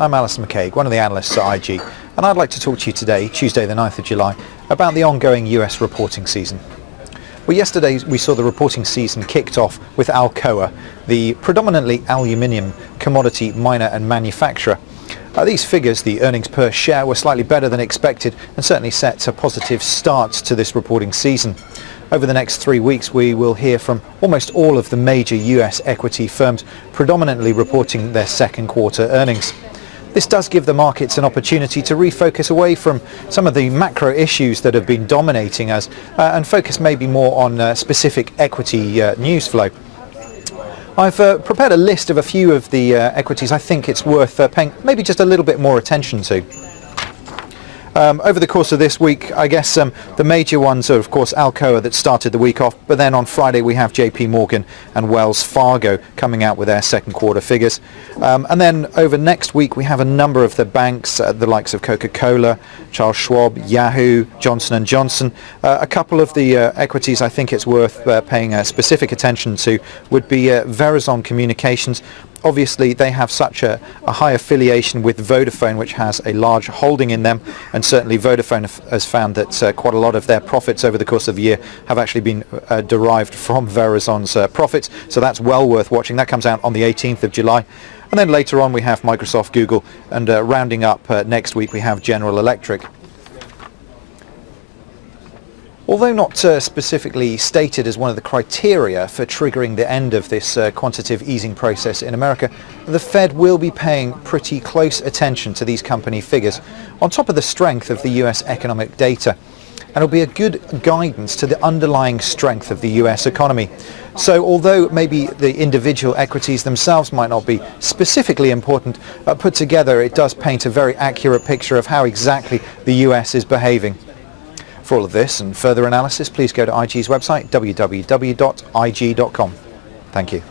I'm Alistair McCaig, one of the analysts at IG, and I'd like to talk to you today, Tuesday the 9th of July, about the ongoing US reporting season. Well, yesterday we saw the reporting season kicked off with Alcoa, the predominantly aluminium commodity miner and manufacturer. These figures, the earnings per share, were slightly better than expected and certainly set a positive start to this reporting season. Over the next 3 weeks we will hear from almost all of the major US equity firms, predominantly reporting their second quarter earnings. This does give the markets an opportunity to refocus away from some of the macro issues that have been dominating us and focus maybe more on specific equity news flow. I've prepared a list of a few of the equities I think it's worth paying maybe just a little bit more attention to. Over the course of this week, I guess the major ones are of course Alcoa that started the week off, but then on Friday we have JP Morgan and Wells Fargo coming out with their second quarter figures. And then over next week we have a number of the banks, the likes of Coca-Cola, Charles Schwab, Yahoo, Johnson & Johnson. A couple of the equities I think it's worth paying specific attention to would be Verizon Communications. Obviously they have such a high affiliation with Vodafone, which has a large holding in them, and certainly Vodafone has found that quite a lot of their profits over the course of the year have actually been derived from Verizon's profits, so that's well worth watching. That comes out on the 18th of July. And then later on we have Microsoft, Google, and rounding up next week we have General Electric. Although not specifically stated as one of the criteria for triggering the end of this quantitative easing process in America, the Fed will be paying pretty close attention to these company figures, on top of the strength of the US economic data. And it'll be a good guidance to the underlying strength of the US economy. So although maybe the individual equities themselves might not be specifically important, put together it does paint a very accurate picture of how exactly the US is behaving. For all of this and further analysis, please go to IG's website, www.ig.com. Thank you.